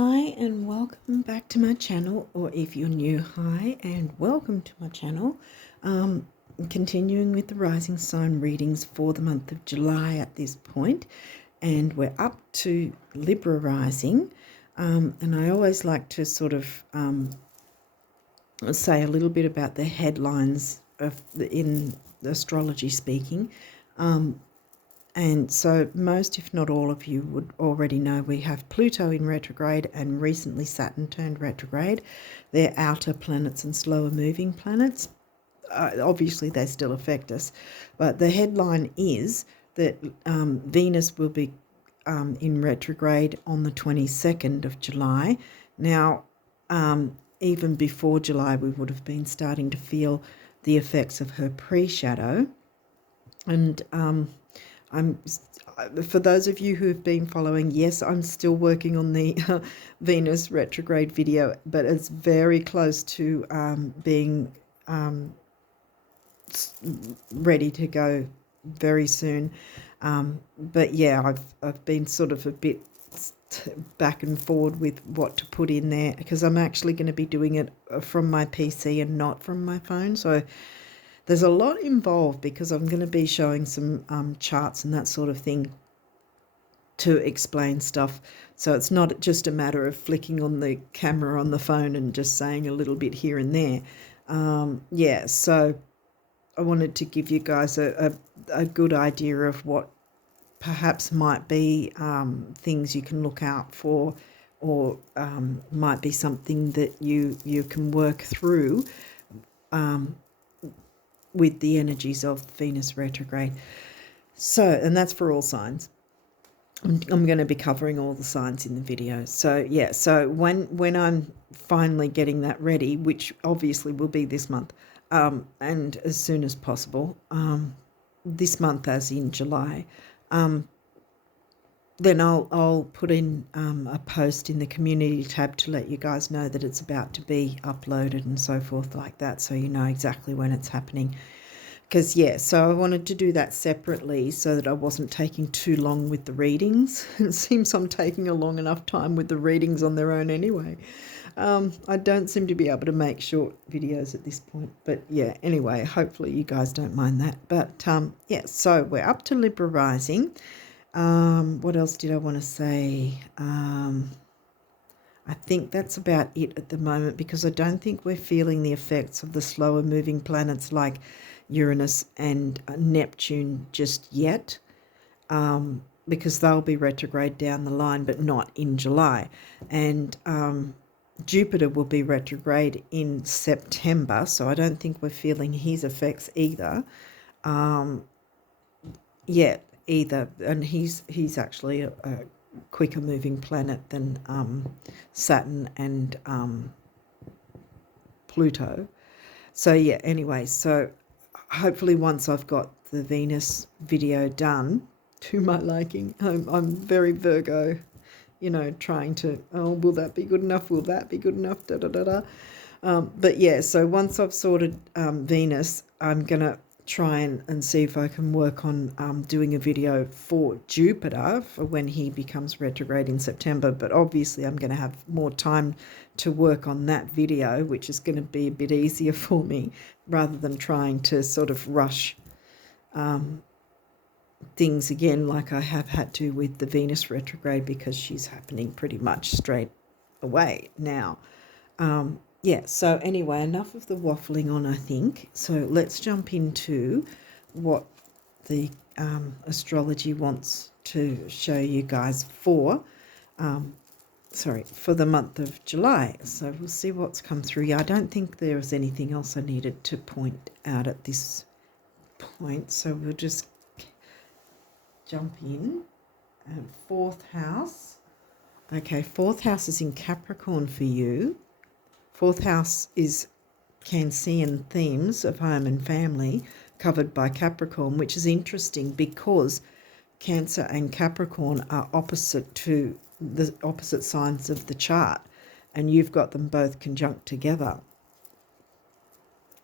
Hi and welcome back to my channel, or if you're new, hi and welcome to my channel. Continuing with the rising sign readings for the month of July at this point, and we're up to Libra rising. And I always like to sort of say a little bit about the headlines in astrology speaking. And so most, if not all of you, would already know we have Pluto in retrograde and recently Saturn turned retrograde. They're outer planets and slower moving planets. Obviously, they still affect us. But the headline is that Venus will be in retrograde on the 22nd of July. Now, even before July, we would have been starting to feel the effects of her pre-shadow. And for those of you who have been following, yes, I'm still working on the Venus retrograde video, but it's very close to being ready to go very soon. But yeah, I've been sort of a bit back and forward with what to put in there, because I'm actually going to be doing it from my PC and not from my phone. So there's a lot involved, because I'm going to be showing some charts and that sort of thing to explain stuff. So it's not just a matter of flicking on the camera on the phone and just saying a little bit here and there. Yeah, so I wanted to give you guys a good idea of what perhaps might be things you can look out for, or might be something that you can work through with the energies of Venus retrograde. So, and that's for all signs. I'm going to be covering all the signs in the video. So yeah, so when I'm finally getting that ready, which obviously will be this month, and as soon as possible, this month as in July, then I'll put in a post in the community tab to let you guys know that it's about to be uploaded and so forth like that, so you know exactly when it's happening. Because, yeah, so I wanted to do that separately so that I wasn't taking too long with the readings. It seems I'm taking a long enough time with the readings on their own anyway. I don't seem to be able to make short videos at this point. But, yeah, anyway, hopefully you guys don't mind that. But, yeah, so we're up to Libra rising. What else did I want to say? I think that's about it at the moment, because I don't think we're feeling the effects of the slower moving planets like Uranus and Neptune just yet, because they'll be retrograde down the line, but not in July. And Jupiter will be retrograde in September, so I don't think we're feeling his effects either. Yet either, and he's actually a quicker moving planet than Saturn and Pluto. So yeah, anyway, so hopefully once I've got the Venus video done to my liking, I'm very Virgo, you know, trying to, oh, will that be good enough? Will that be good enough? Da da da da. But yeah, so once I've sorted Venus, I'm going to try and see if I can work on doing a video for Jupiter for when he becomes retrograde in September. But obviously I'm going to have more time to work on that video, which is going to be a bit easier for me, rather than trying to sort of rush things again like I have had to with the Venus retrograde, because she's happening pretty much straight away now. Yeah, so anyway, enough of the waffling on, I think. So let's jump into what the astrology wants to show you guys for, for the month of July. So we'll see what's come through. Yeah, I don't think there was anything else I needed to point out at this point. So we'll just jump in. Fourth house. Okay, fourth house is in Capricorn for you. Fourth house is Cancerian themes of home and family covered by Capricorn, which is interesting because Cancer and Capricorn are opposite to the opposite signs of the chart, and you've got them both conjunct together.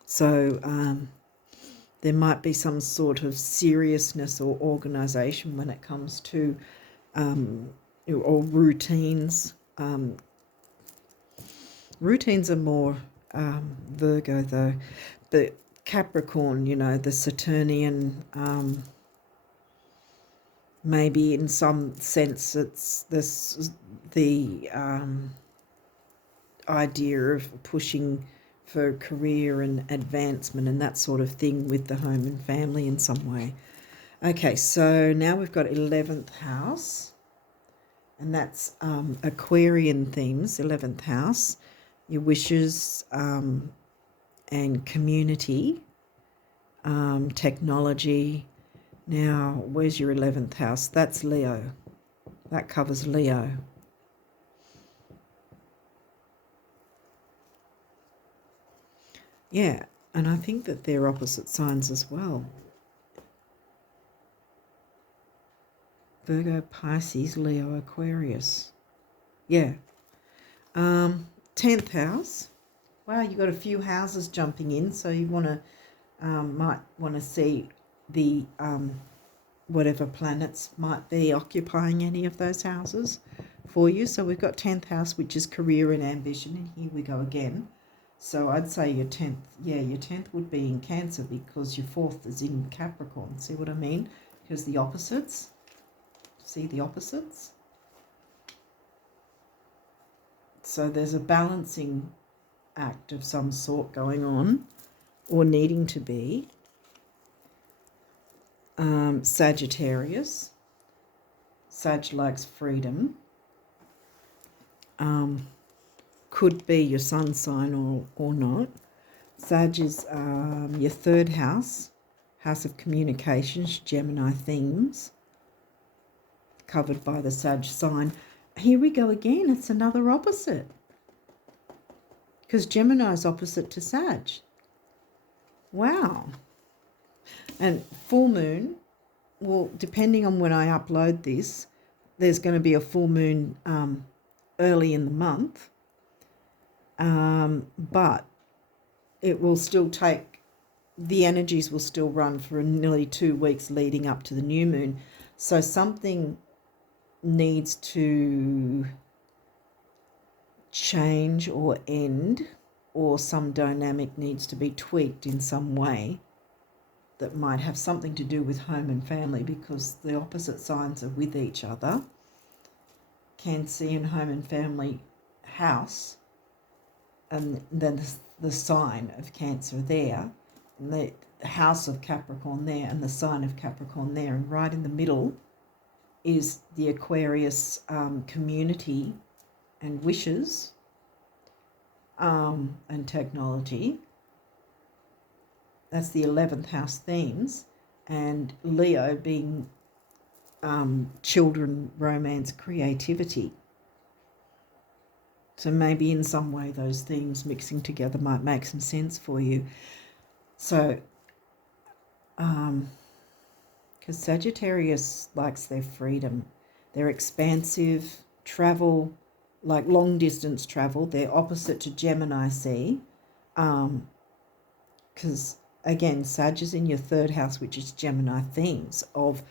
So there might be some sort of seriousness or organisation when it comes to or routines Routines are more Virgo though, but Capricorn, you know, the Saturnian, maybe in some sense it's the idea of pushing for career and advancement and that sort of thing with the home and family in some way. Okay, so now we've got 11th house, and that's Aquarian themes, 11th house, your wishes and community, technology. Now, where's your 11th house? That's Leo. That covers Leo. Yeah, and I think that they're opposite signs as well. Virgo, Pisces, Leo, Aquarius. Yeah. 10th house. Wow, you got a few houses jumping in, so you might want to see the whatever planets might be occupying any of those houses for you. So we've got 10th house, which is career and ambition, and here we go again. So I'd say your 10th, your 10th would be in Cancer because your 4th is in Capricorn. See what I mean? Because the opposites. See the opposites? So there's a balancing act of some sort going on, or needing to be. Sagittarius. Sag likes freedom. Could be your sun sign or not. Sag is your 3rd house, house of communications, Gemini themes, covered by the Sag sign. Here we go again, it's another opposite, because Gemini is opposite to Sag. Wow. And full moon, well, depending on when I upload this, there's going to be a full moon early in the month, but it will still take, the energies will still run for nearly 2 weeks leading up to the new moon. So something needs to change or end, or some dynamic needs to be tweaked in some way that might have something to do with home and family, because the opposite signs are with each other. Cancer in home and family house, and then the sign of Cancer there, and the house of Capricorn there, and the sign of Capricorn there, and right in the middle is the Aquarius community and wishes and technology. That's the 11th house themes, and Leo being children, romance, creativity. So maybe in some way those themes mixing together might make some sense for you. So, because Sagittarius likes their freedom, they're expansive, travel, like long distance travel. They're opposite to Gemini C, because again, Sag is in your 3rd house, which is Gemini themes of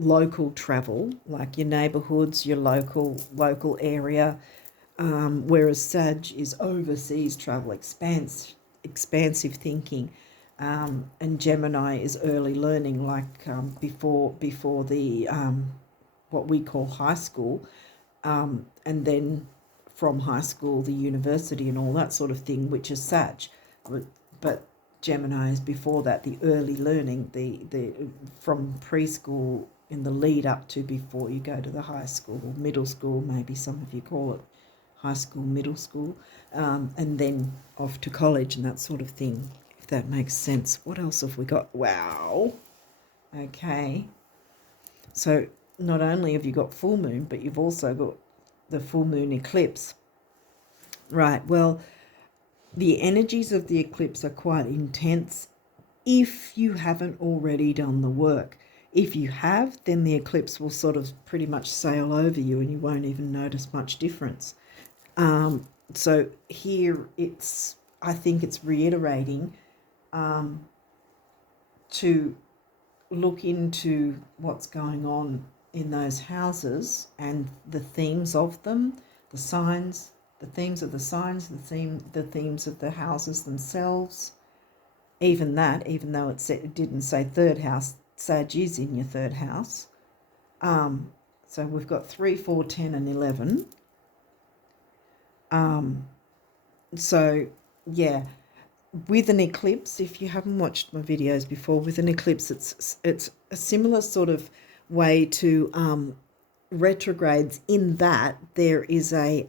local travel, like your neighbourhoods, your local area, whereas Sag is overseas travel, expansive thinking, and Gemini is early learning, like before the what we call high school, and then from high school the university and all that sort of thing, which is Sag, but Gemini is before that, the early learning, the from preschool in the lead up to before you go to the high school or middle school, maybe some of you call it high school, middle school, and then off to college and that sort of thing, if that makes sense. What else have we got? Wow. Okay. So not only have you got full moon, but you've also got the full moon eclipse. Right, well, the energies of the eclipse are quite intense if you haven't already done the work. If you have, then the eclipse will sort of pretty much sail over you and you won't even notice much difference. So here I think it's reiterating to look into what's going on in those houses and the themes of them, the signs, the themes of the signs, the themes of the houses themselves. Even that, even though it didn't say third house, Sag is in your third house. So we've got 3, 4, 10 and 11. So yeah, with an eclipse, if you haven't watched my videos before, with an eclipse, it's a similar sort of way to retrogrades, in that there is a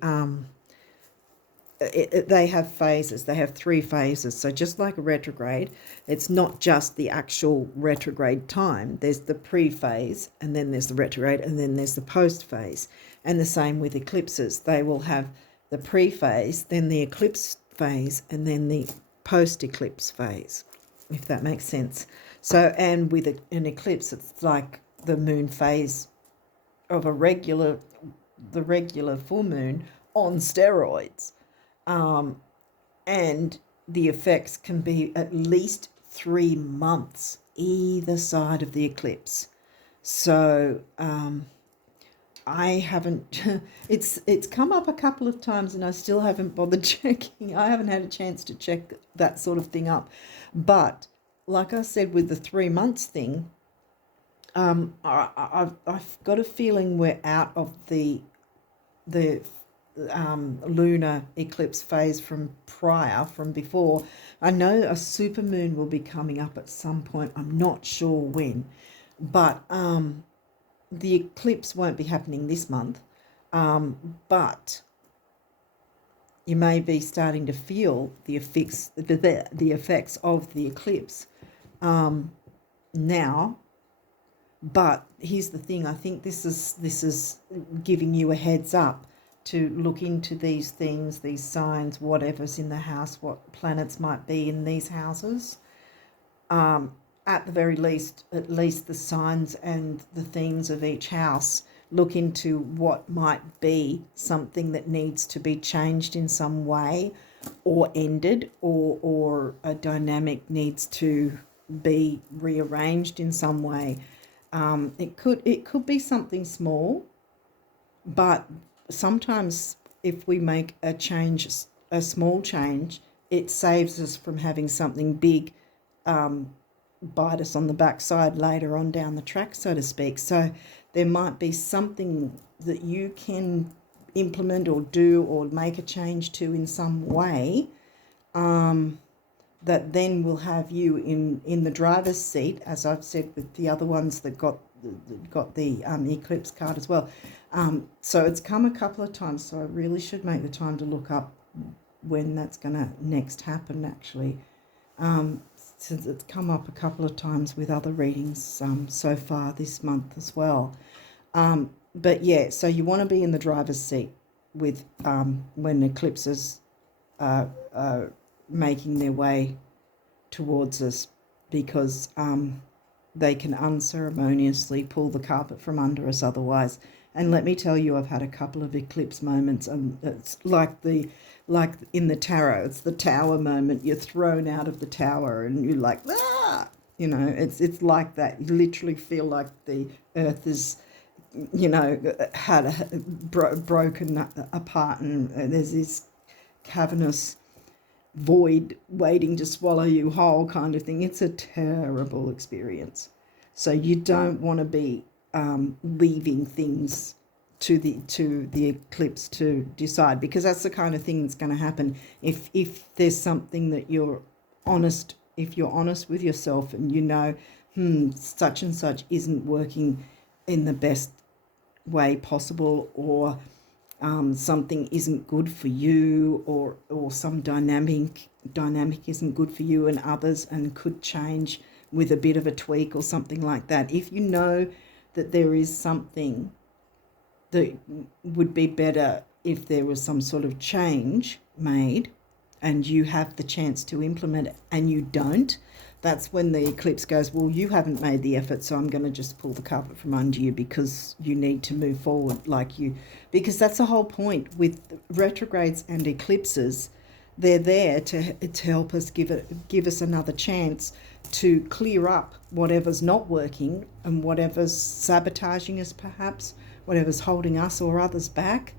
they have phases. They have 3 phases. So just like a retrograde, it's not just the actual retrograde time. There's the pre-phase, and then there's the retrograde, and then there's the post-phase. And the same with eclipses. They will have the pre-phase, then the eclipse phase, and then the post-eclipse phase, if that makes sense. So, and with an eclipse, it's like the moon phase of the regular full moon on steroids. And the effects can be at least 3 months either side of the eclipse. So I haven't, it's come up a couple of times and I still haven't bothered checking. I haven't had a chance to check that sort of thing up. But like I said, with the 3 months thing, I've got a feeling we're out of the lunar eclipse phase from before. I know a super moon will be coming up at some point. I'm not sure when, but the eclipse won't be happening this month. But you may be starting to feel the effects of the eclipse now. But here's the thing, I think this is giving you a heads up to look into these things, these signs, whatever's in the house, what planets might be in these houses. At the very least, at least the signs and the themes of each house. Look into what might be something that needs to be changed in some way, or ended, or a dynamic needs to be rearranged in some way. It could be something small, but sometimes if we make a small change, it saves us from having something big bite us on the backside later on down the track, so to speak. So there might be something that you can implement or do or make a change to in some way, that then will have you in the driver's seat, as I've said with the other ones that got the eclipse card as well. So it's come a couple of times, so I really should make the time to look up when that's going to next happen, actually, since it's come up a couple of times with other readings so far this month as well. But yeah, so you want to be in the driver's seat with when eclipses are making their way towards us, because they can unceremoniously pull the carpet from under us otherwise. And let me tell you, I've had a couple of eclipse moments, and it's like in the tarot, it's the tower moment. You're thrown out of the tower and you're like, ah! You know, it's like that. You literally feel like the earth is, broken apart, and there's this cavernous void waiting to swallow you whole kind of thing. It's a terrible experience. So you don't want to be leaving things to the eclipse to decide, because that's the kind of thing that's going to happen if there's something that if you're honest with yourself and such and such isn't working in the best way possible, or something isn't good for you, or some dynamic isn't good for you and others, and could change with a bit of a tweak or something like that. If you know that there is something that would be better if there was some sort of change made, and you have the chance to implement it and you don't, that's when the eclipse goes, well, you haven't made the effort, so I'm going to just pull the carpet from under you, because you need to move forward because that's the whole point with retrogrades and eclipses. They're there to help us, give us another chance to clear up whatever's not working and whatever's sabotaging us, perhaps, whatever's holding us or others back,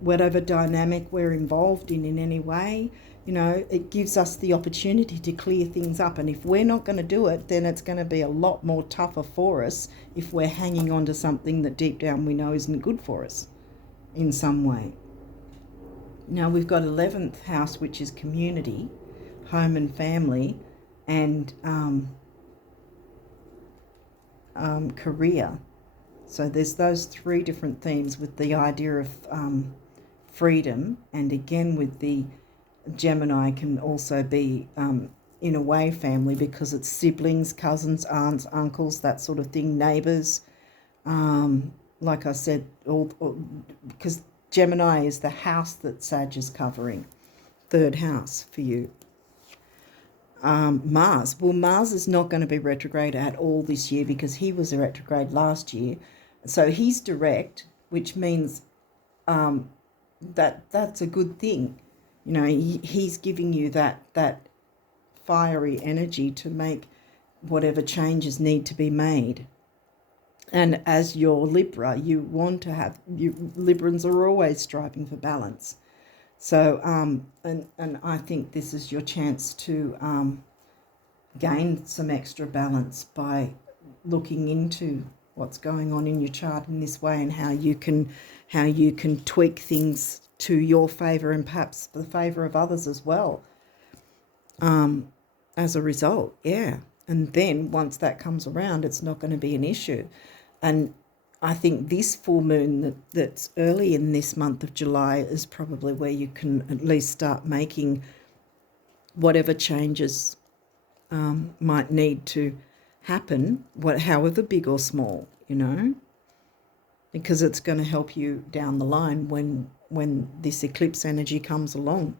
whatever dynamic we're involved in any way. You know, it gives us the opportunity to clear things up. And if we're not going to do it, then it's going to be a lot more tougher for us if we're hanging on to something that deep down we know isn't good for us in some way. Now we've got 11th house, which is community, home and family, and career. So there's those three different themes with the idea of freedom, and again with the Gemini can also be in a way family, because it's siblings, cousins, aunts, uncles, that sort of thing, neighbours. Like I said, because Gemini is the house that Sag is covering, third house for you. Mars. Well, Mars is not going to be retrograde at all this year because he was a retrograde last year. So he's direct, which means that's a good thing. You know, he's giving you that fiery energy to make whatever changes need to be made. And as your Libra, you want to have, Librans are always striving for balance. So, and I think this is your chance to gain some extra balance by looking into what's going on in your chart in this way, and how you can tweak things to your favour and perhaps the favour of others as well. As a result, yeah. And then once that comes around, it's not going to be an issue. And I think this full moon that's early in this month of July is probably where you can at least start making whatever changes might need to happen, however big or small, you know, because it's going to help you down the line when this eclipse energy comes along.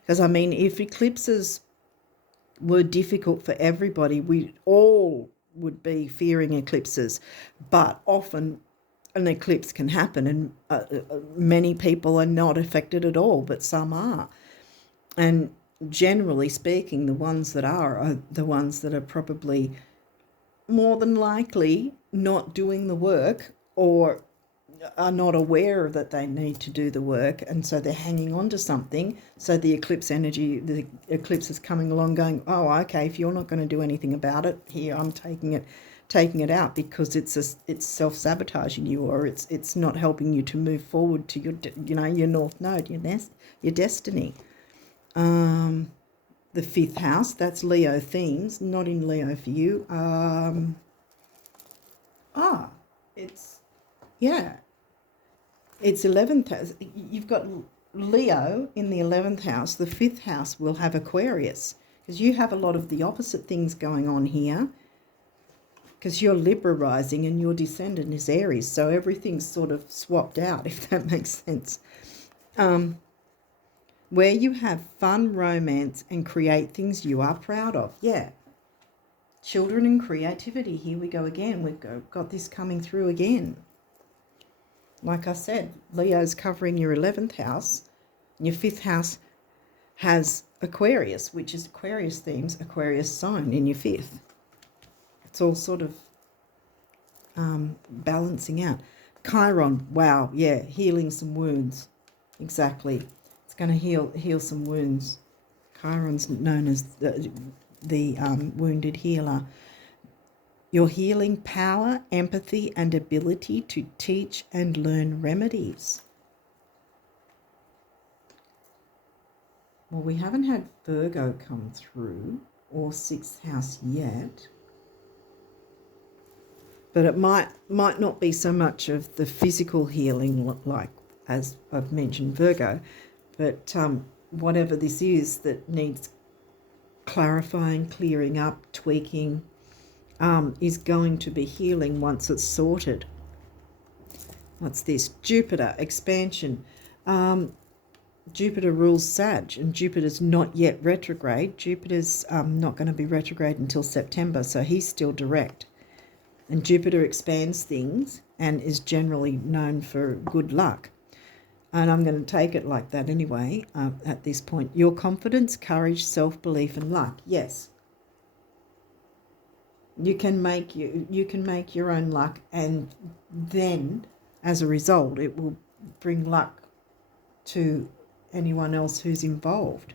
Because, I mean, if eclipses were difficult for everybody, we all would be fearing eclipses, but often an eclipse can happen, and many people are not affected at all, but some are. And generally speaking, the ones that are the ones that are probably more than likely not doing the work, or are not aware that they need to do the work, and so they're hanging on to something. So the eclipse energy, the eclipse is coming along going, oh, okay, if you're not going to do anything about it, here, I'm taking it out, because it's self-sabotaging you, or it's not helping you to move forward to your North Node, your destiny. The 5th house, that's Leo themes, not in Leo for you. It's 11th house. You've got Leo in the 11th house. The 5th house will have Aquarius, because you have a lot of the opposite things going on here, because you're Libra rising and your descendant is Aries, so everything's sort of swapped out, if that makes sense. Where you have fun, romance, and create things you are proud of. Yeah. Children and creativity. Here we go again. We've got this coming through again. Like I said, Leo's covering your 11th house. Your 5th house has Aquarius, which is Aquarius themes, Aquarius sign in your 5th. It's all sort of balancing out. Chiron, wow, yeah, healing some wounds. Exactly. It's going to heal some wounds. Chiron's known as the wounded healer. Your healing power, empathy, and ability to teach and learn remedies. Well, we haven't had Virgo come through, or 6th house yet. But it might not be so much of the physical healing, like as I've mentioned Virgo, but whatever this is that needs clarifying, clearing up, tweaking, is going to be healing once it's sorted. What's this? Jupiter, expansion. Jupiter rules Sag, and Jupiter's not yet retrograde. Jupiter's not going to be retrograde until September, so he's still direct. And Jupiter expands things and is generally known for good luck. And I'm going to take it like that anyway at this point. Your confidence, courage, self-belief, and luck. Yes. You can make your own luck, and then as a result it will bring luck to anyone else who's involved.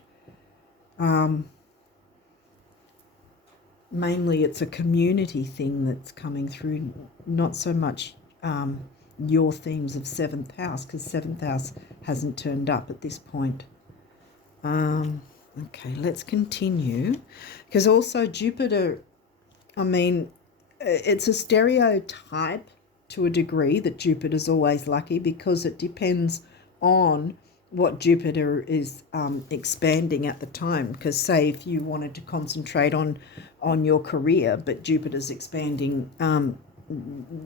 Mainly it's a community thing that's coming through, not so much your themes of seventh house, because seventh house hasn't turned up at this point. Okay, let's continue, because also Jupiter, I mean, it's a stereotype to a degree that Jupiter's always lucky, because it depends on what Jupiter is expanding at the time. Because say if you wanted to concentrate on your career, but Jupiter's expanding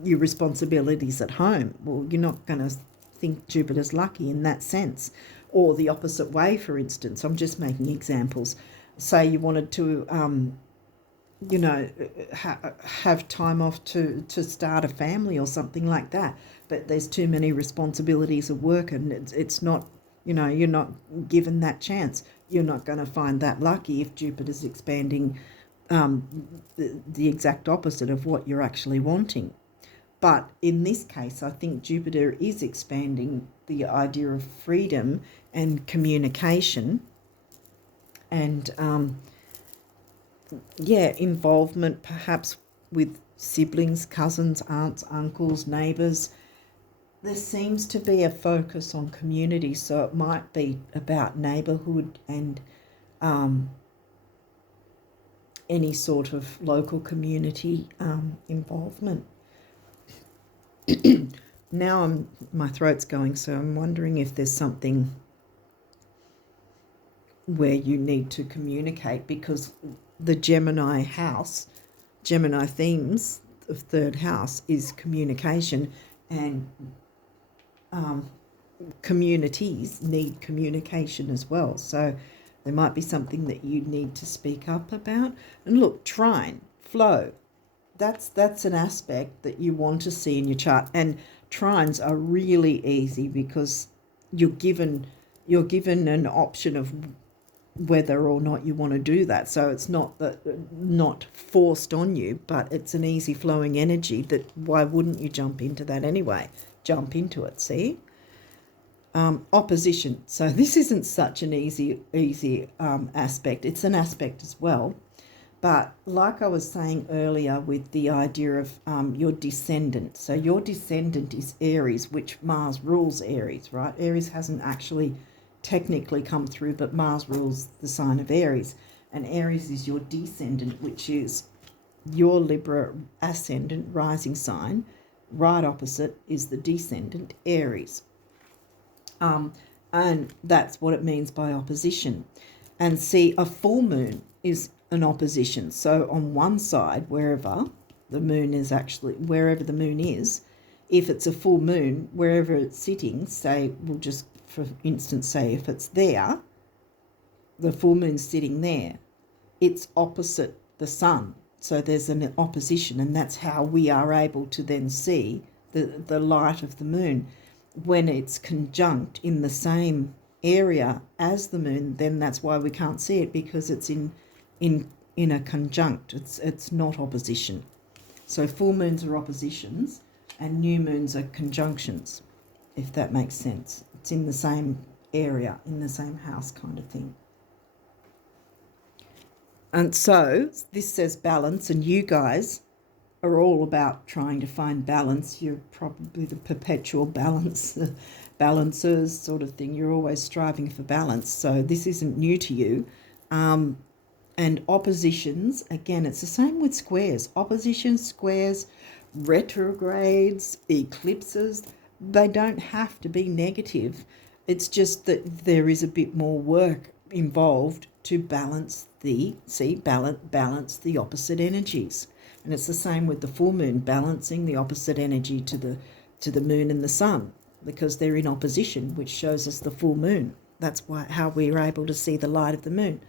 your responsibilities at home, well, you're not going to think Jupiter's lucky in that sense. Or the opposite way, for instance. I'm just making examples. Say you wanted to have time off to start a family or something like that, but there's too many responsibilities of work, and it's not, you're not given that chance. You're not going to find that lucky if Jupiter's expanding the exact opposite of what you're actually wanting. But in this case, I think Jupiter is expanding the idea of freedom and communication and involvement perhaps with siblings, cousins, aunts, uncles, neighbours. There seems to be a focus on community, so it might be about neighbourhood and any sort of local community involvement. Now my throat's going, so I'm wondering if there's something where you need to communicate, because the Gemini themes of third house is communication, and communities need communication as well. So there might be something that you need to speak up about. And look, trine, flow, that's an aspect that you want to see in your chart. And trines are really easy because you're given an option of whether or not you want to do that. So it's not forced on you, but it's an easy flowing energy that why wouldn't you jump into that anyway? Jump into it, see? Opposition. So this isn't such an easy aspect. It's an aspect as well. But like I was saying earlier with the idea of your descendant. So your descendant is Aries, which Mars rules Aries, right? Aries hasn't actually technically come through, but Mars rules the sign of Aries. And Aries is your descendant, which is your Libra ascendant rising sign. Right opposite is the descendant, Aries. And that's what it means by opposition. And see, a full moon is an opposition. So on one side, wherever the moon is, if it's a full moon, wherever it's sitting, say, we'll just, for instance, say if it's there, the full moon's sitting there, it's opposite the sun. So there's an opposition, and that's how we are able to then see the light of the moon. When it's conjunct in the same area as the moon, then that's why we can't see it, because it's in a conjunct. It's not opposition. So full moons are oppositions and new moons are conjunctions, if that makes sense. It's in the same area, in the same house kind of thing. And so this says balance, and you guys are all about trying to find balance. You're probably the perpetual balancers sort of thing. You're always striving for balance. So this isn't new to you. And oppositions, again, it's the same with squares. Oppositions, squares, retrogrades, eclipses, they don't have to be negative. It's just that there is a bit more work involved to balance the opposite energies. And it's the same with the full moon, balancing the opposite energy to the moon and the sun, because they're in opposition, which shows us the full moon. That's how we are able to see the light of the moon.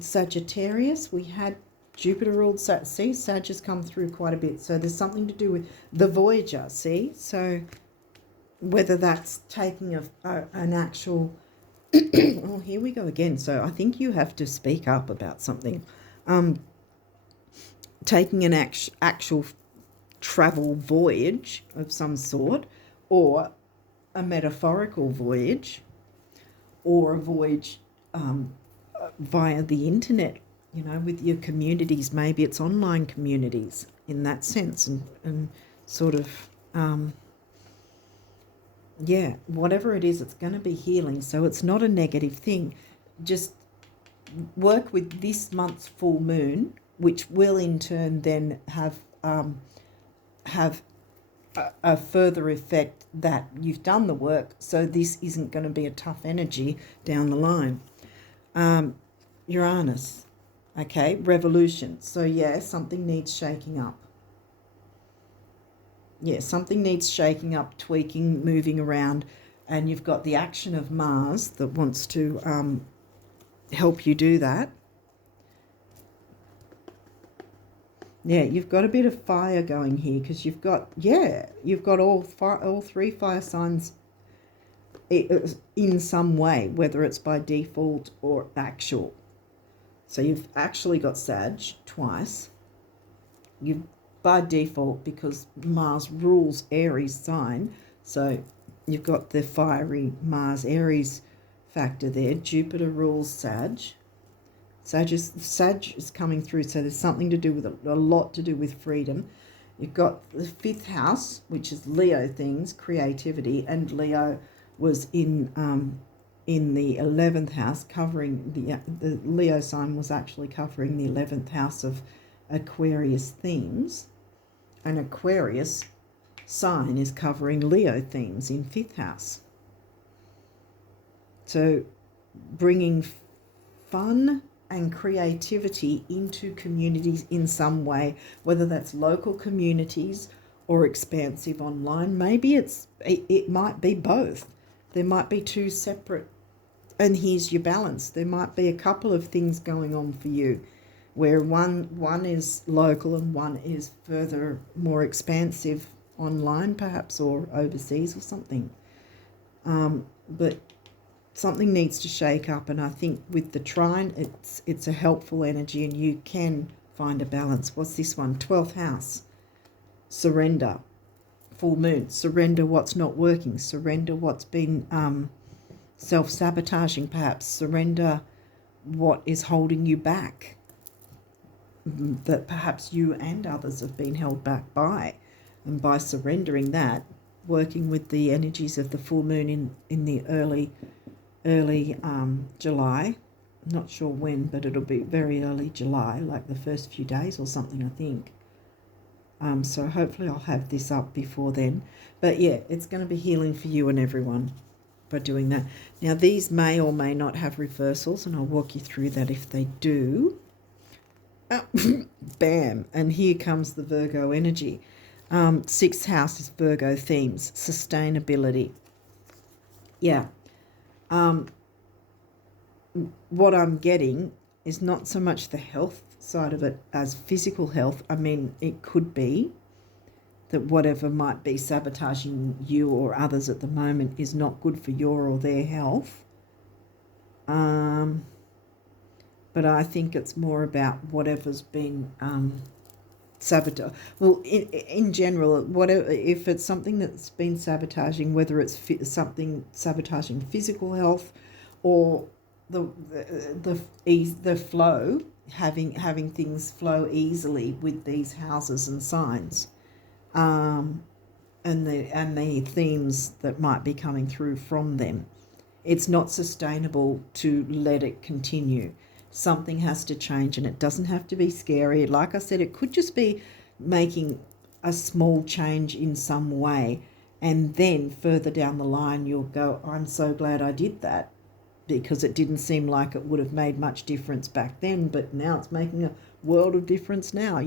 Sagittarius, we had Jupiter ruled, see, Sag has come through quite a bit. So there's something to do with the Voyager, see? So whether that's taking an actual... oh, here we go again. So I think you have to speak up about something. taking an actual travel voyage of some sort, or a metaphorical voyage, or a voyage via the internet, with your communities. Maybe it's online communities in that sense, and sort of, whatever it is, it's going to be healing. So it's not a negative thing. Just work with this month's full moon, which will in turn then have a further effect that you've done the work. So this isn't going to be a tough energy down the line. Uranus, okay, revolution. So yeah, something needs shaking up. Yeah, something needs shaking up, tweaking, moving around, and you've got the action of Mars that wants to help you do that. Yeah, you've got a bit of fire going here, because you've got all three fire signs in some way, whether it's by default or actual. So you've actually got Sag twice. You by default, because Mars rules Aries sign, so you've got the fiery Mars Aries factor there. Jupiter rules Sag. Sag is coming through, so there's something to do with a lot to do with freedom. You've got the 5th house, which is Leo things, creativity, and Leo was in the 11th house, covering the Leo sign was actually covering the 11th house of Aquarius themes, and Aquarius sign is covering Leo themes in 5th house. So bringing fun and creativity into communities in some way, whether that's local communities or expansive online. Maybe it might be both. There might be two separate, and here's your balance. There might be a couple of things going on for you, where one is local and one is further more expansive online, perhaps, or overseas or something. But something needs to shake up, and I think with the trine, it's a helpful energy, and you can find a balance. What's this one? 12th house. Surrender. Full moon. Surrender what's not working. Surrender what's been self-sabotaging, perhaps. Surrender what is holding you back, that perhaps you and others have been held back by. And by surrendering that, working with the energies of the full moon in the early July, not sure when, but it'll be very early July, like the first few days or something, I think. So hopefully I'll have this up before then. But yeah, it's going to be healing for you and everyone by doing that. Now, these may or may not have reversals, and I'll walk you through that if they do. Oh, bam, and here comes the Virgo energy. 6th house is Virgo themes, sustainability. Yeah. What I'm getting is not so much the health side of it as physical health. I mean, it could be that whatever might be sabotaging you or others at the moment is not good for your or their health. But I think it's more about whatever's been sabotage. Well, in general, whatever, if it's something that's been sabotaging, whether it's something sabotaging physical health, or the flow, having things flow easily with these houses and signs, and the themes that might be coming through from them. It's not sustainable to let it continue. Something has to change, and it doesn't have to be scary. Like I said, it could just be making a small change in some way, and then further down the line you'll go, I'm so glad I did that, because it didn't seem like it would have made much difference back then, but now it's making a world of difference now,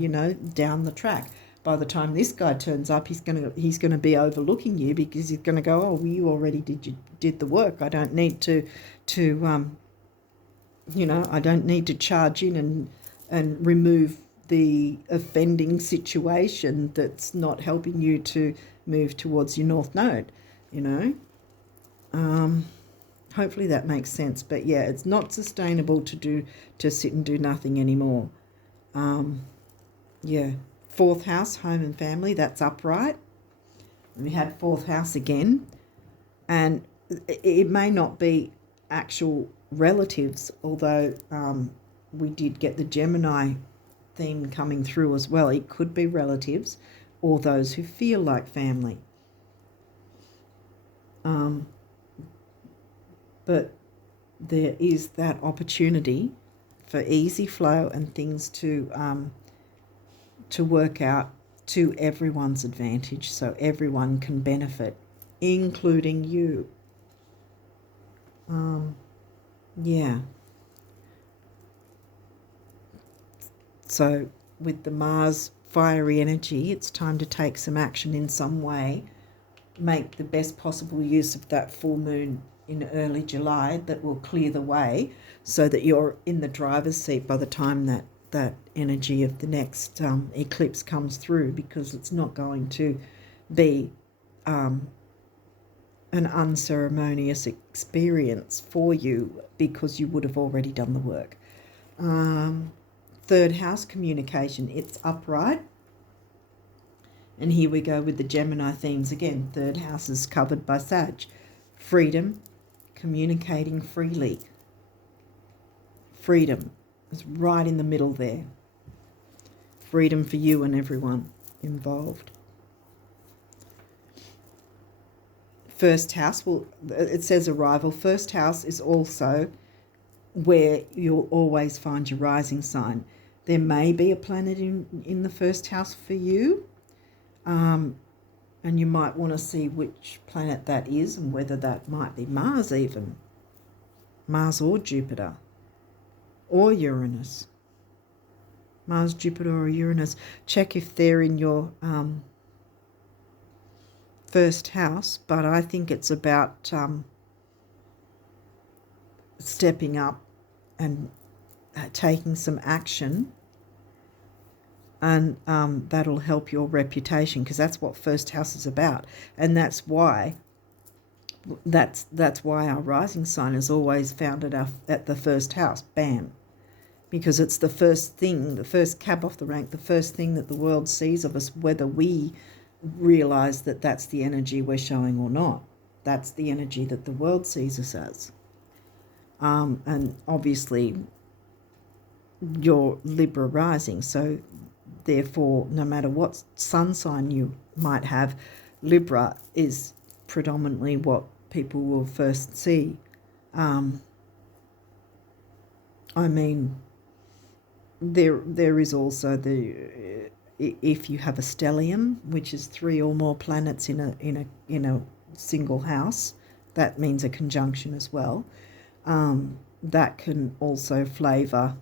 down the track. By the time this guy turns up, he's gonna be overlooking you, because he's gonna go, oh, well, you already did the work. I don't need to I don't need to charge in and remove the offending situation that's not helping you to move towards your North Node, Hopefully that makes sense. But yeah, it's not sustainable to sit and do nothing anymore. Yeah. Fourth house, home and family, that's upright. We had fourth house again. And it may not be actual relatives, although we did get the Gemini theme coming through as well. It could be relatives or those who feel like family. But there is that opportunity for easy flow and things to work out to everyone's advantage, so everyone can benefit, including you. Yeah. So with the Mars fiery energy, it's time to take some action in some way. Make the best possible use of that full moon in early July that will clear the way so that you're in the driver's seat by the time that energy of the next eclipse comes through, because it's not going to be an unceremonious experience for you because you would have already done the work. Third house, communication, it's upright. And here we go with the Gemini themes again. Third house is covered by Sag. Freedom, communicating freely. Freedom is right in the middle there. Freedom for you and everyone involved. First house, well, it says arrival. First house is also where you'll always find your rising sign. There may be a planet in the first house for you. And you might want to see which planet that is and whether that might be Mars even. Mars or Jupiter or Uranus. Mars, Jupiter or Uranus. Check if they're in your first house, but I think it's about stepping up and taking some action. And that'll help your reputation, because that's what first house is about, and that's why our rising sign is always found at the first house. Bam, because it's the first thing, the first cab off the rank, the first thing that the world sees of us, whether we realise that that's the energy we're showing or not. That's the energy that the world sees us as. And obviously, you're Libra rising, so therefore, no matter what sun sign you might have, Libra is predominantly what people will first see. I mean, there is also if you have a stellium, which is 3 or more planets in a single house, that means a conjunction as well. That can also flavour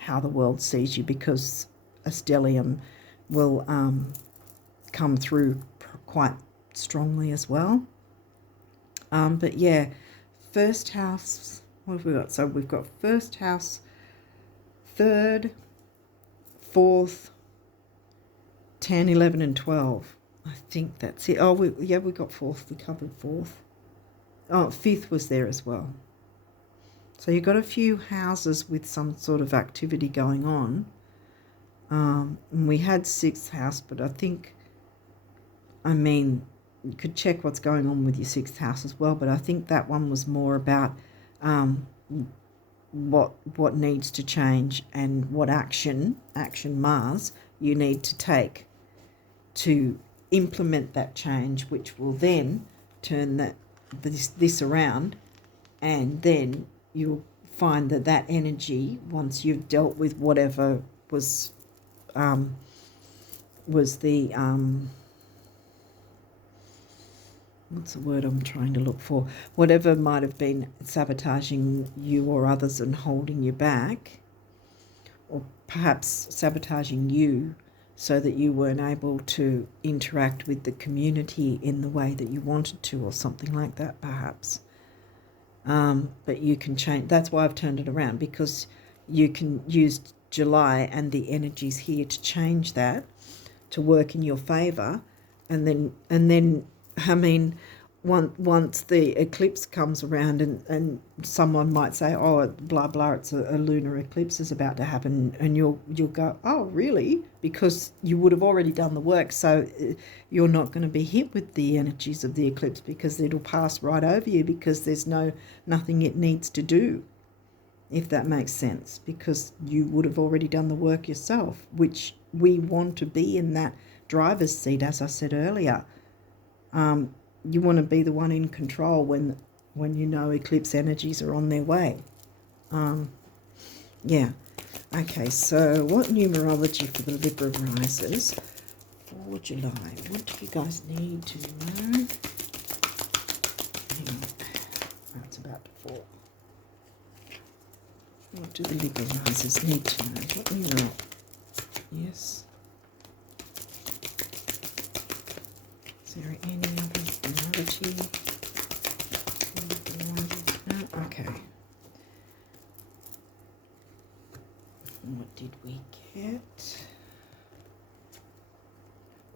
how the world sees you, because a stellium will come through quite strongly as well. But yeah, first house, what have we got? So we've got first house, third, fourth, 10, 11 and 12. I think that's it. Oh, we got fourth. We covered fourth. Oh, fifth was there as well. So you've got a few houses with some sort of activity going on. And we had sixth house, but you could check what's going on with your sixth house as well, but I think that one was more about what needs to change and what action Mars, you need to take to implement that change, which will then turn this around, and then you'll find that energy, once you've dealt with whatever was the what's the word I'm trying to look for? Whatever might have been sabotaging you or others and holding you back, or perhaps sabotaging you so that you weren't able to interact with the community in the way that you wanted to, or something like that perhaps. But you can change. That's why I've turned it around, because you can use July and the energies here to change that, to work in your favour, and then I mean, once the eclipse comes around, and someone might say, oh, blah blah, it's a lunar eclipse is about to happen, and you'll go, oh really, because you would have already done the work, so you're not going to be hit with the energies of the eclipse, because it'll pass right over you, because there's nothing it needs to do, if that makes sense, because you would have already done the work yourself, which we want to be in that driver's seat, as I said earlier. You want to be the one in control when you know eclipse energies are on their way. Yeah. Okay, so what numerology for the Libra risers for July? What do you guys need to know? Hang on. Oh, it's about to fall. What do the Libra risers need to know? What numerology? Yes. Is there any other numerology? No? Okay. What did we get?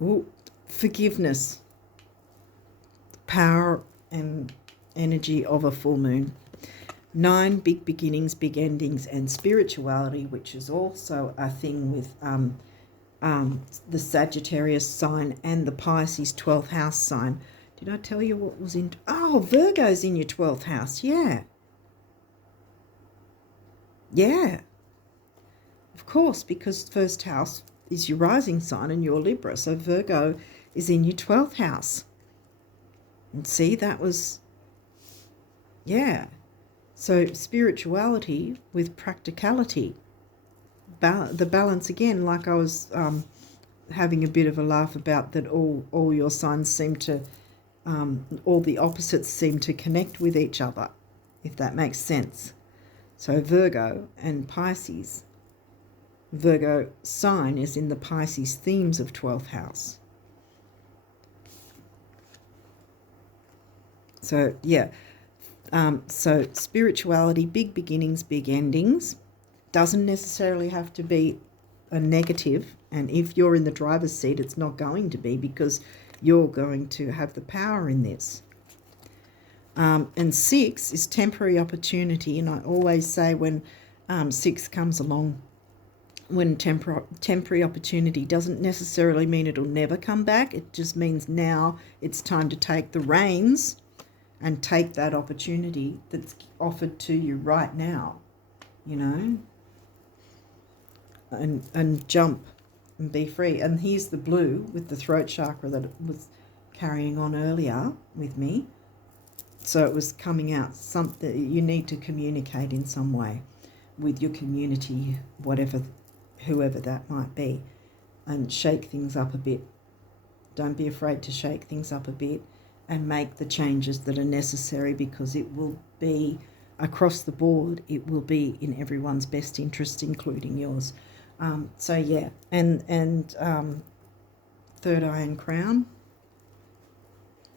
Oh, forgiveness. Power and energy of a full moon. 9 big beginnings, big endings, and spirituality, which is also a thing with the Sagittarius sign and the Pisces 12th house sign. Did I tell you what was in? Oh, Virgo's in your 12th house. Yeah. Yeah. Of course, because first house is your rising sign and you're Libra. So Virgo is in your 12th house. And see, that was, yeah. So spirituality with practicality. The balance again, like I was having a bit of a laugh about, that all your signs seem to, all the opposites seem to connect with each other, if that makes sense. So Virgo and Pisces. Virgo sign is in the Pisces themes of 12th house. So, yeah. So spirituality, big beginnings, big endings. Doesn't necessarily have to be a negative. And if you're in the driver's seat, it's not going to be, because you're going to have the power in this. And 6 is temporary opportunity. And I always say when 6 comes along, when temporary opportunity doesn't necessarily mean it'll never come back. It just means now it's time to take the reins and take that opportunity that's offered to you right now, you know, and jump and be free. And here's the blue with the throat chakra that it was carrying on earlier with me. So it was coming out something you need to communicate in some way with your community, whoever that might be, and shake things up a bit. Don't be afraid to shake things up a bit and make the changes that are necessary, because it will be across the board. It will be in everyone's best interest, including yours. So yeah, and third eye and crown.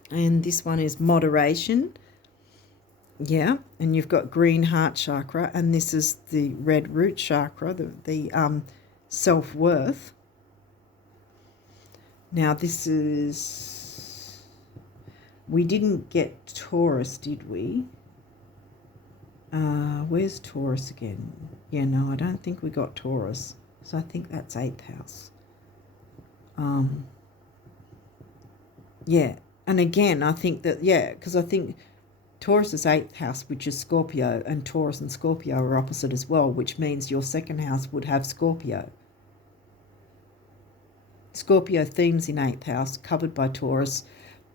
And this one is moderation. Yeah, and you've got green heart chakra, and this is the red root chakra, the self-worth. Now this is, we didn't get Taurus, did we? Where's Taurus again? Yeah, no, I don't think we got Taurus. So I think that's 8th house. Yeah, and again, I think that, yeah, because I think Taurus is 8th house, which is Scorpio, and Taurus and Scorpio are opposite as well, which means your 2nd house would have Scorpio. Scorpio themes in 8th house covered by Taurus.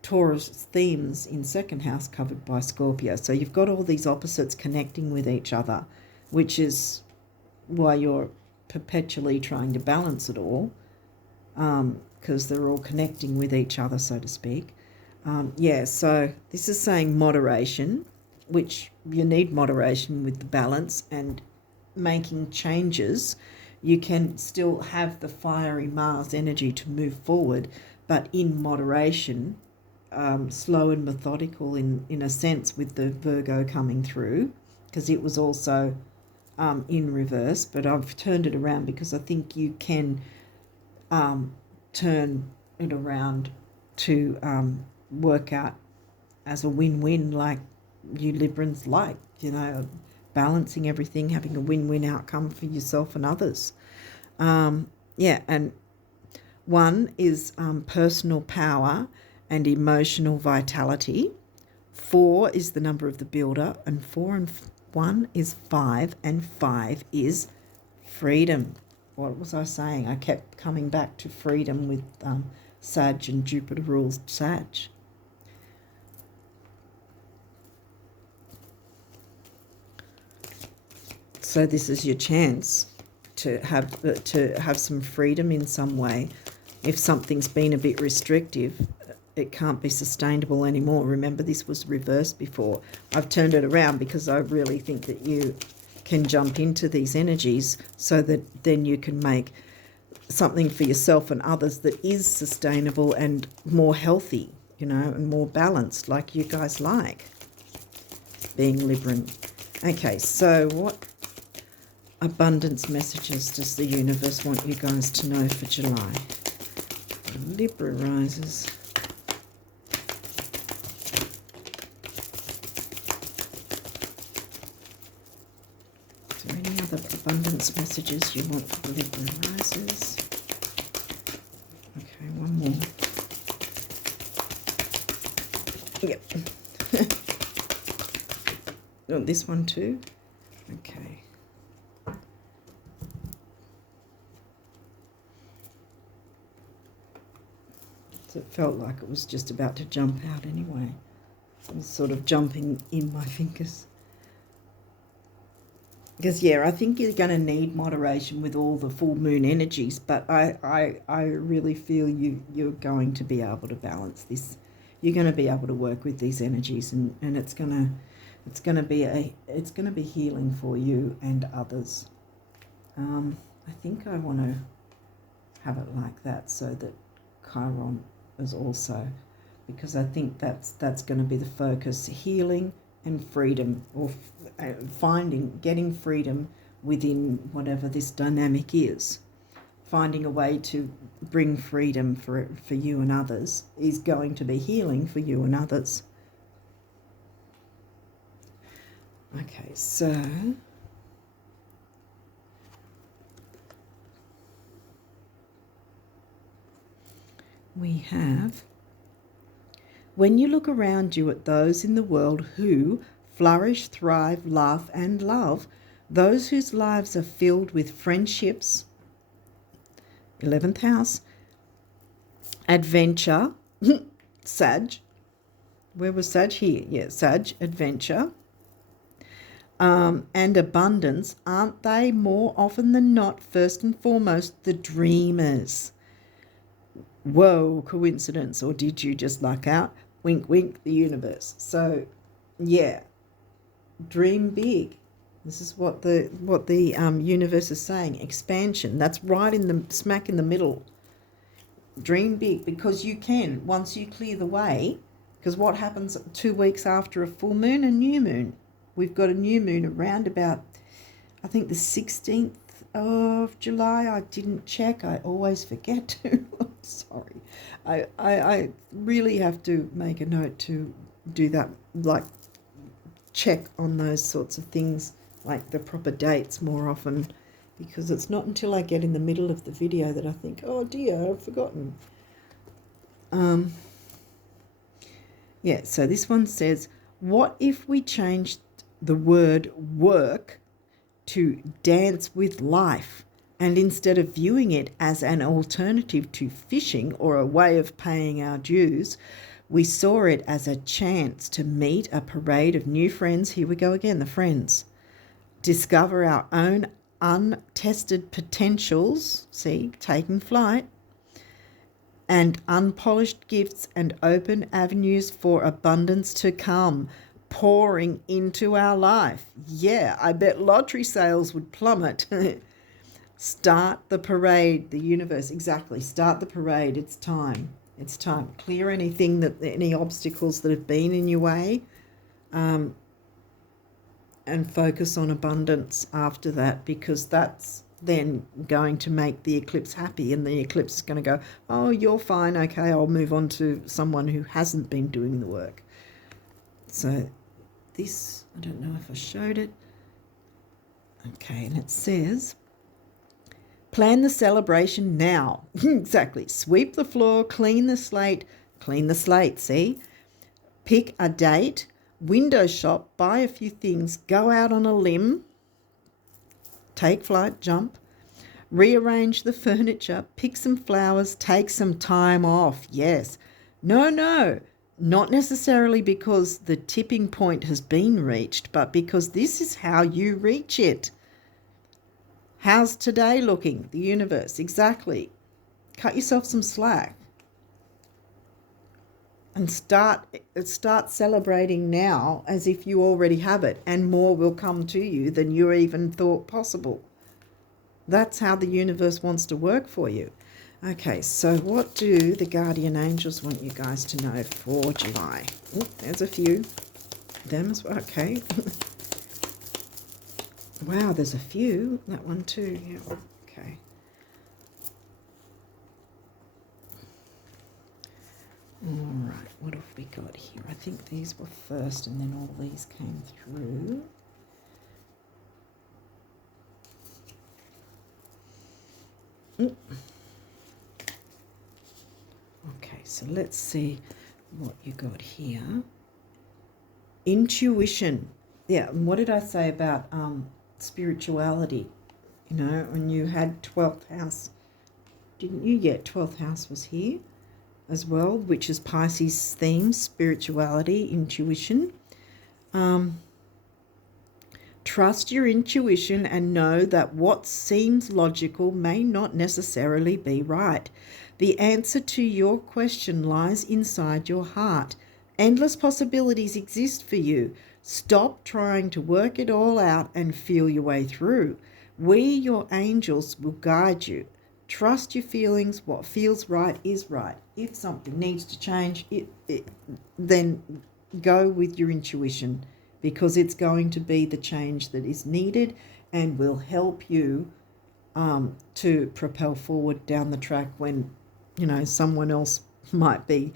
Taurus themes in 2nd house covered by Scorpio. So you've got all these opposites connecting with each other, which is why you're perpetually trying to balance it all, because they're all connecting with each other, so to speak. Yeah, so this is saying moderation, which you need moderation with the balance and making changes. You can still have the fiery Mars energy to move forward, but in moderation, slow and methodical in a sense, with the Virgo coming through, because it was also in reverse, but I've turned it around because I think you can turn it around to work out as a win-win, like you Librans like, you know, balancing everything, having a win-win outcome for yourself and others. Yeah, and 1 is personal power and emotional vitality. 4 is the number of the builder, and 4 and 1 is 5, and 5 is freedom. What was I saying? I kept coming back to freedom with Sag, and Jupiter rules Sag. So this is your chance to have some freedom in some way. If something's been a bit restrictive, it can't be sustainable anymore. Remember, this was reversed before. I've turned it around because I really think that you can jump into these energies so that then you can make something for yourself and others that is sustainable and more healthy, you know, and more balanced, like you guys like, being Libran. Okay, so what abundance messages does the universe want you guys to know for July? Libra rises. Is there any other abundance messages you want for the Libra rises? Okay, one more. Yep. Oh, this one too? Okay. So it felt like it was just about to jump out anyway. It was sort of jumping in my fingers. Because, yeah, I think you're going to need moderation with all the full moon energies, but I really feel you're going to be able to balance this. You're going to be able to work with these energies, and it's going to be healing for you and others. I think I want to have it like that so that Chiron is also, because I think that's going to be the focus: healing and freedom, or getting freedom within whatever this dynamic is. Finding a way to bring freedom for you and others is going to be healing for you and others. Okay, so we have, when you look around you at those in the world who flourish, thrive, laugh, and love, those whose lives are filled with friendships, 11th house, adventure, Sag, where was Sag? Here, yeah, Sag, adventure, and abundance, aren't they more often than not, first and foremost, the dreamers? Whoa, coincidence, or did you just luck out? Wink, wink, the universe. So, yeah, dream big. This is what the universe is saying. Expansion. That's right in the smack in the middle. Dream big, because you can, once you clear the way. Because what happens 2 weeks after a full moon? A new moon. We've got a new moon around about, I think, the 16th of July. I didn't check. I always forget to. Sorry. I really have to make a note to do that, like check on those sorts of things, like the proper dates more often, because it's not until I get in the middle of the video that I think, oh dear, I've forgotten. Yeah, so this one says, what if we changed the word work to dance with life, and instead of viewing it as an alternative to fishing or a way of paying our dues, we saw it as a chance to meet a parade of new friends. Here we go again, the friends. Discover our own untested potentials, see, taking flight, and unpolished gifts and open avenues for abundance to come, pouring into our life. Yeah, I bet lottery sales would plummet. Start the parade, the universe, exactly. Start the parade. It's time. It's time. Clear any obstacles that have been in your way, and focus on abundance after that, because that's then going to make the eclipse happy, and the eclipse is going to go, oh, you're fine, okay, I'll move on to someone who hasn't been doing the work. So this, I don't know if I showed it. Okay, and it says, plan the celebration now. Exactly. Sweep the floor, clean the slate, see? Pick a date, window shop, buy a few things, go out on a limb, take flight, jump, rearrange the furniture, pick some flowers, take some time off. Yes. No, not necessarily because the tipping point has been reached, but because this is how you reach it. How's today looking? The universe, exactly. Cut yourself some slack and start celebrating now as if you already have it, and more will come to you than you even thought possible. That's how the universe wants to work for you. Okay, so what do the guardian angels want you guys to know for July? Oh, there's a few. Them as well. Okay. Wow, there's a few. That one too. Yeah. Okay. All right. What have we got here? I think these were first, and then all these came through. Okay, so let's see what you got here. Intuition. Yeah, and what did I say about spirituality? You know, when you had 12th house, didn't you? Yeah, 12th house was here as well, which is Pisces theme, spirituality, intuition. Trust your intuition and know that what seems logical may not necessarily be right. The answer to your question lies inside your heart. Endless possibilities exist for you. Stop trying to work it all out and feel your way through. We, your angels, will guide you. Trust your feelings. What feels right is right. If something needs to change, then go with your intuition, because it's going to be the change that is needed and will help you to propel forward down the track when, you know, someone else might be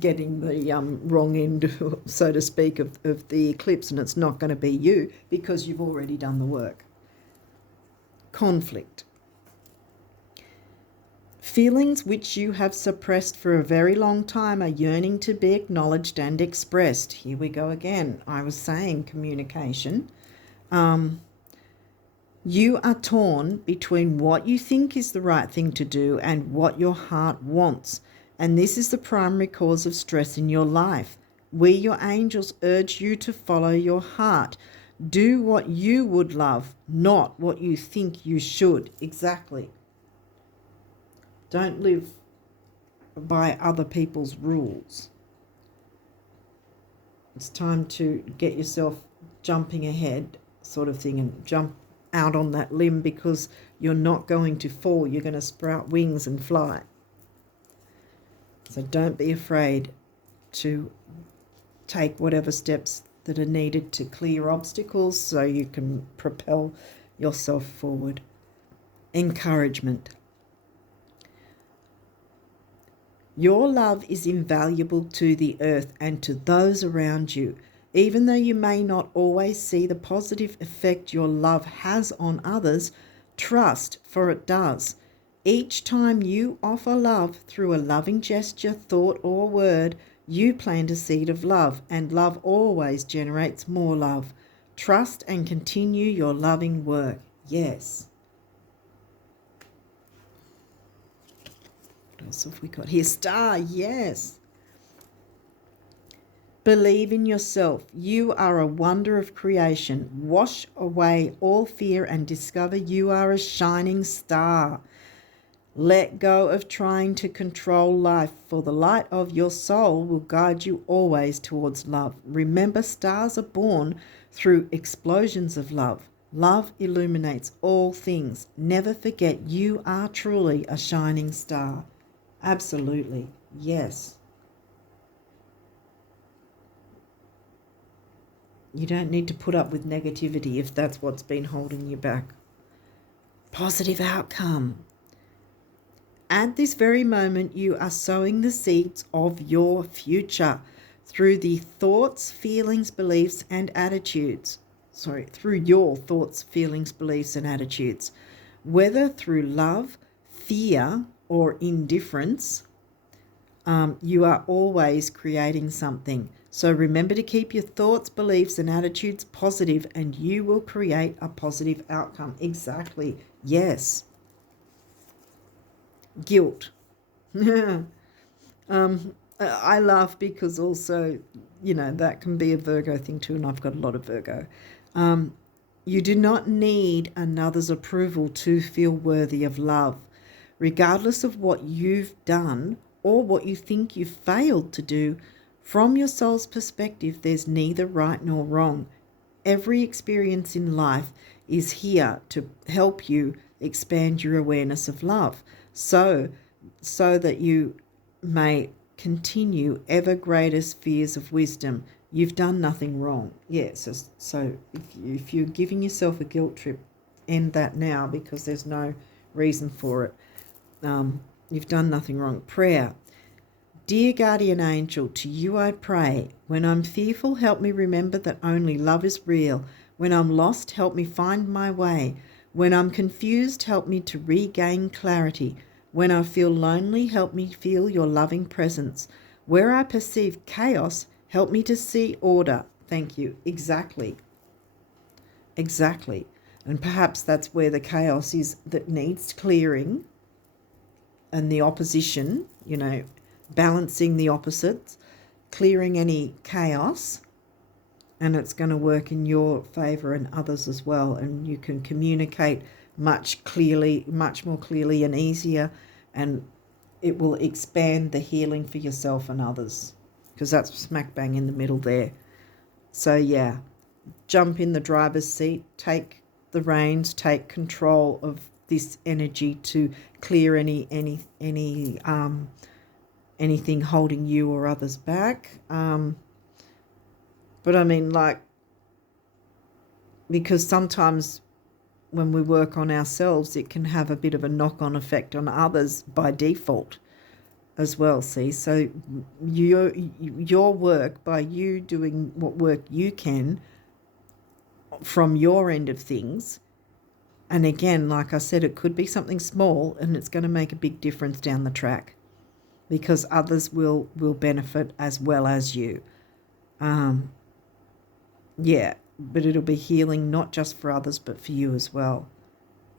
getting the wrong end, so to speak, of the eclipse, and it's not going to be you because you've already done the work. Conflict. Feelings which you have suppressed for a very long time are yearning to be acknowledged and expressed. Here we go again. I was saying communication. You are torn between what you think is the right thing to do and what your heart wants. And this is the primary cause of stress in your life. We, your angels, urge you to follow your heart. Do what you would love, not what you think you should. Exactly. Don't live by other people's rules. It's time to get yourself jumping ahead, sort of thing, and jump out on that limb, because you're not going to fall. You're going to sprout wings and fly. So don't be afraid to take whatever steps that are needed to clear obstacles so you can propel yourself forward. Encouragement. Your love is invaluable to the earth and to those around you. Even though you may not always see the positive effect your love has on others, trust, for it does. Each time you offer love through a loving gesture, thought, or word, you plant a seed of love, and love always generates more love. Trust and continue your loving work. Yes. What else have we got here? Star, yes. Believe in yourself. You are a wonder of creation. Wash away all fear and discover you are a shining star. Let go of trying to control life, for the light of your soul will guide you always towards love. Remember, stars are born through explosions of love. Love illuminates all things. Never forget you are truly a shining star. Absolutely, yes. You don't need to put up with negativity if that's what's been holding you back. Positive outcome. At this very moment, you are sowing the seeds of your future. through the thoughts, feelings, beliefs, and attitudes. Through your thoughts, feelings, beliefs, and attitudes. Whether through love, fear, or indifference, you are always creating something. So remember to keep your thoughts, beliefs, and attitudes positive, and you will create a positive outcome. Exactly. Yes. Guilt. I laugh because also, that can be a Virgo thing too, and I've got a lot of Virgo. You do not need another's approval to feel worthy of love. Regardless of what you've done or what you think you failed to do, from your soul's perspective, there's neither right nor wrong. Every experience in life is here to help you expand your awareness of love, so that you may continue ever greater spheres of wisdom. You've done nothing wrong. Yes, so if you're giving yourself a guilt trip, end that now, because there's no reason for it. You've done nothing wrong. Prayer. Dear guardian angel, to you I pray. When I'm fearful, help me remember that only love is real. When I'm lost, help me find my way. When I'm confused, help me to regain clarity. When I feel lonely, help me feel your loving presence. Where I perceive chaos, help me to see order. Thank you. Exactly. And perhaps that's where the chaos is that needs clearing, and the opposition, balancing the opposites, clearing any chaos, and it's going to work in your favor and others as well. And you can communicate much more clearly and easier, and it will expand the healing for yourself and others, because that's smack bang in the middle there. So yeah, jump in the driver's seat, take the reins, take control of this energy to clear anything holding you or others back. But I mean, because sometimes when we work on ourselves, it can have a bit of a knock-on effect on others by default as well, see? So your work, by you doing what work you can from your end of things, and again, like I said, it could be something small, and it's going to make a big difference down the track, because others will benefit as well as you. But it'll be healing not just for others, but for you as well.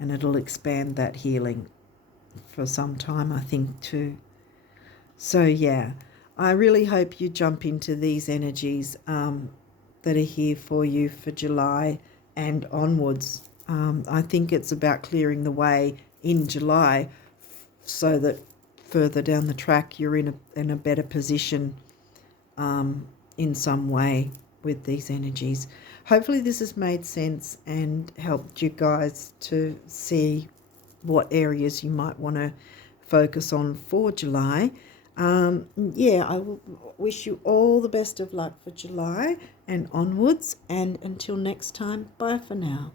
And it'll expand that healing for some time, I think, too. So, yeah, I really hope you jump into these energies that are here for you for July and onwards. I think it's about clearing the way in July so that further down the track you're in a better position in some way with these energies. Hopefully this has made sense and helped you guys to see what areas you might want to focus on for July. I will wish you all the best of luck for July and onwards, and until next time, bye for now.